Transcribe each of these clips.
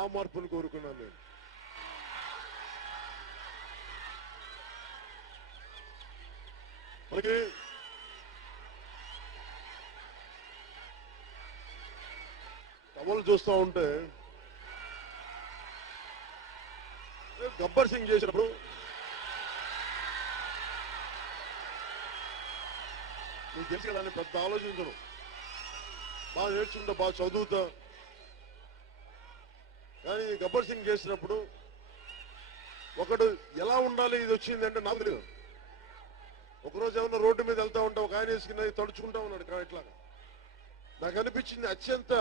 ఆ మార్పును కోరుకున్నాను నేను. మనకి టవల్ చూస్తూ ఉంటే గబ్బర్ సింగ్ చేసినప్పుడు నీకు తెలుసు కదా, పెద్ద ఆలోచించను, బాగా నేర్చుకుంటా, బాగా చదువుతా. కానీ గబ్బర్ సింగ్ చేసినప్పుడు ఒకడు ఎలా ఉండాలి ఇది వచ్చింది అంటే నాకు తెలియదు. ఒకరోజు ఏమన్నా రోడ్డు మీద వెళ్తా ఉంటా, ఒక ఆయన వేసుకుని తడుచుకుంటా ఉన్నాడు ఇట్లాగా. నాకు అనిపించింది అత్యంత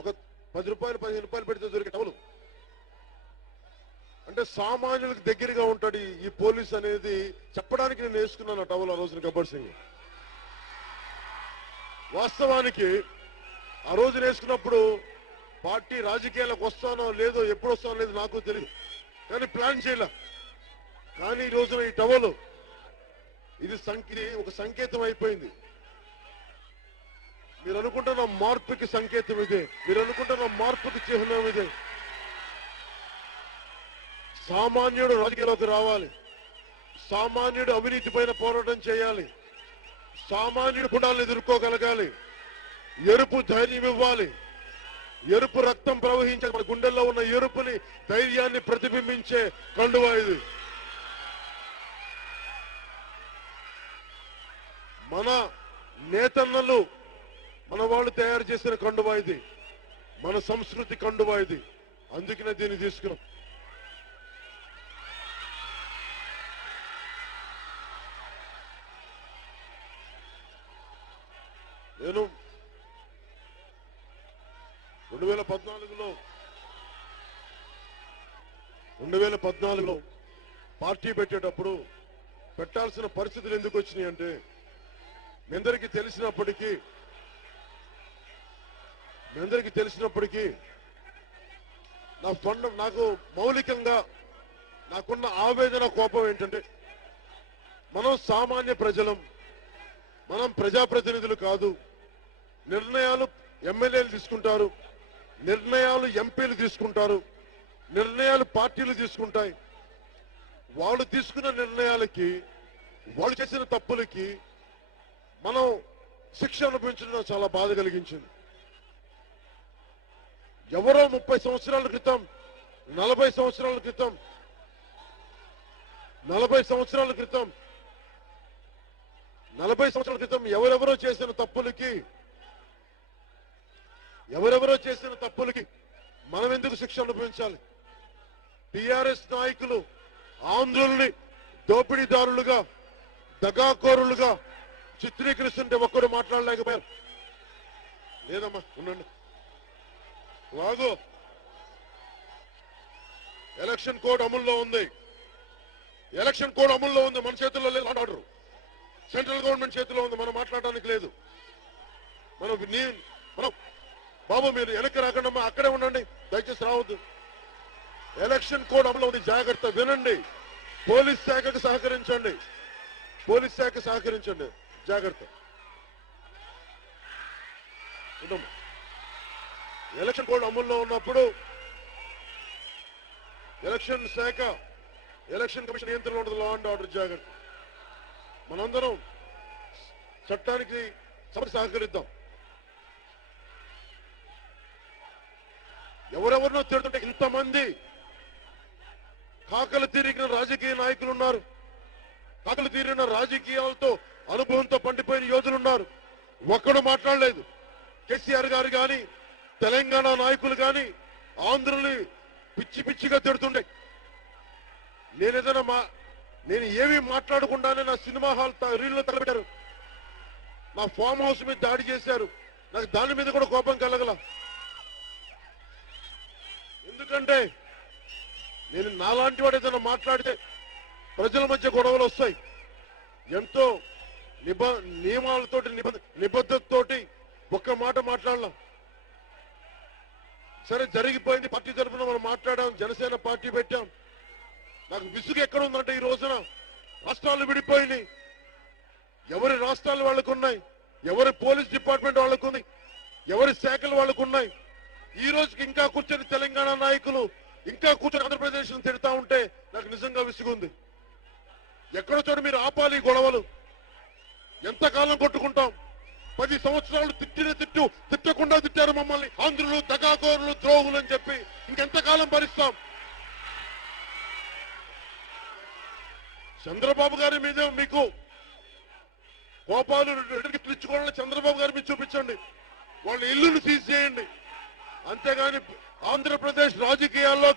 ఒక 10 రూపాయలు 15 రూపాయలు పెడితే దొరికే టవలు. అంటే సామాన్యులకు దగ్గరగా ఉంటాడు ఈ పోలీస్ అనేది చెప్పడానికి నేను వేసుకున్నాను ఆ టవల్ ఆ రోజున గబ్బర్ సింగ్. వాస్తవానికి ఆ రోజు వేసుకున్నప్పుడు పార్టీ రాజకీయాలకు వస్తానో లేదో, ఎప్పుడు వస్తానో లేదో నాకు తెలియదు, కానీ ప్లాన్ చేయలే. కానీ ఈ రోజున ఈ టవల్ ఇది ఒక సంకేతం అయిపోయింది. మీరు అనుకుంటున్న మార్పుకి సంకేతం ఇదే, మీరు అనుకుంటున్న మార్పుకి చిహ్నం ఇదే. సామాన్యుడు రాజకీయాల్లోకి రావాలి, సామాన్యుడు అవినీతి పైన పోరాటం చేయాలి, సామాన్యుడు గుణాలను ఎదుర్కోగలగాలి, ఎరుపు ధైర్యం ఇవ్వాలి, ఎరుపు రక్తం ప్రవహించే మన గుండెల్లో ఉన్న ఎరుపుని, ధైర్యాన్ని ప్రతిబింబించే కండువా ఇది. మన నేతన్నలు మన వాళ్ళు తయారు చేసిన కండువా ఇది, మన సంస్కృతి కండువా ఇది. అందుకనే దీన్ని తీసుకున్నాం. నేను 2014లో పార్టీ పెట్టేటప్పుడు పెట్టాల్సిన పరిస్థితులు ఎందుకు వచ్చినాయి అంటే, మీ అందరికీ తెలిసినప్పటికీ నాకు మౌలికంగా నాకున్న ఆవేదన, కోపం ఏంటంటే, మనం సామాన్య ప్రజలం, మనం ప్రజాప్రతినిధులు కాదు. నిర్ణయాలు ఎమ్మెల్యేలు తీసుకుంటారు, నిర్ణయాలు ఎంపీలు తీసుకుంటారు, నిర్ణయాలు పార్టీలు తీసుకుంటాయి. వాళ్ళు తీసుకున్న నిర్ణయాలకి, వాళ్ళు చేసిన తప్పులకి మనం శిక్ష అనుభవించడం చాలా బాధ కలిగించింది. ఎవరో 30 సంవత్సరాల క్రితం, 40 సంవత్సరాల క్రితం, 40 సంవత్సరాల క్రితం ఎవరెవరో చేసిన తప్పులకి మనం ఎందుకు శిక్ష అనుభవించాలి? టిఆర్ఎస్ నాయకులు ఆంధ్రుల్ని దోపిడీదారులుగా, దగాకోరులుగా చిత్రీకరిస్తుంటే ఒక్కడు మాట్లాడలేకపోయారు. లేదమ్మా, ఉండండి, వాగు. ఎలక్షన్ కోడ్ అమల్లో ఉంది, మన చేతుల్లో లేదు ఆర్డర్. సెంట్రల్ గవర్నమెంట్ చేతిలో ఉంది, మనం మాట్లాడడానికి లేదు. మనం బాబు మీరు వెనక్కి రాకుండా అక్కడే ఉండండి, దయచేసి రావద్దు. ఎలక్షన్ కోడ్ అమలు ఉంది, జాగ్రత్త, వినండి. పోలీస్ శాఖకు సహకరించండి, జాగ్రత్త. ఎలక్షన్ కోడ్ అమల్లో ఉన్నప్పుడు ఎలక్షన్ శాఖ, ఎలక్షన్ కమిషన్ నియంత్రణ ఉండదు, లా అండ్ ఆర్డర్, జాగ్రత్త. మనందరం చట్టానికి సహకరిద్దాం. ఎవరెవరినో తిడుతుంటే ఇంతమంది కాకలు తీరిన రాజకీయ నాయకులు ఉన్నారు, కాకలు తీరిన రాజకీయాలతో అనుభవంతో పండిపోయిన యోధులు ఉన్నారు. ఒక్కడు మాట్లాడలేదు. కేసీఆర్ గారు కానీ, తెలంగాణ నాయకులు కానీ ఆంధ్రుల్ని పిచ్చిగా తిడుతుండే. నేను ఏమీ మాట్లాడకుండానే నా సినిమా హాల్ రీల్లో తగలబెట్టారు, నా ఫామ్ హౌస్ మీద దాడి చేశారు. నాకు దాని మీద కూడా కోపం కలగల. ఎందుకంటే నేను నాలాంటి వాడు ఏదైనా మాట్లాడితే ప్రజల మధ్య గొడవలు వస్తాయి. ఎంతో నియమాలతోటి, నిబద్ధతతోటి ఒక్క మాట మాట్లాడలాం. సరే, జరిగిపోయింది. పార్టీ తరఫున మనం మాట్లాడాం, జనసేన పార్టీ పెట్టాం. నాకు విసుగు ఎక్కడ ఉందంటే, ఈ రోజున రాష్ట్రాలు విడిపోయినాయి, ఎవరి రాష్ట్రాలు వాళ్ళకు ఉన్నాయి, ఎవరి పోలీస్ డిపార్ట్మెంట్ వాళ్ళకు ఉంది, ఎవరి శాఖలు వాళ్ళకు ఉన్నాయి. ఈ రోజుకి ఇంకా కూర్చొని తెలంగాణ నాయకులు ఇంకా కూర్చొని ఆంధ్రప్రదేశ్ తిడతా ఉంటే నాకు నిజంగా విసుగుంది. ఎక్కడో చోట మీరు ఆపాలి గొడవలు. ఎంతకాలం కొట్టుకుంటాం? 10 సంవత్సరాలు తిట్టకుండా తిట్టారు మమ్మల్ని. ఆంధ్రులు దగాకోరులు ద్రోహులు అని చెప్పి ఇంకెంతకాలం భరిస్తాం? చంద్రబాబు గారి మీద మీకు కోపాలు తెచ్చుకోవాలని చంద్రబాబు గారి మీద చూపించండి. వాళ్ళ ఇల్లును సీజ్ చేయండి. అంతేగాని ఆంధ్రప్రదేశ్ రాజకీయాల్లో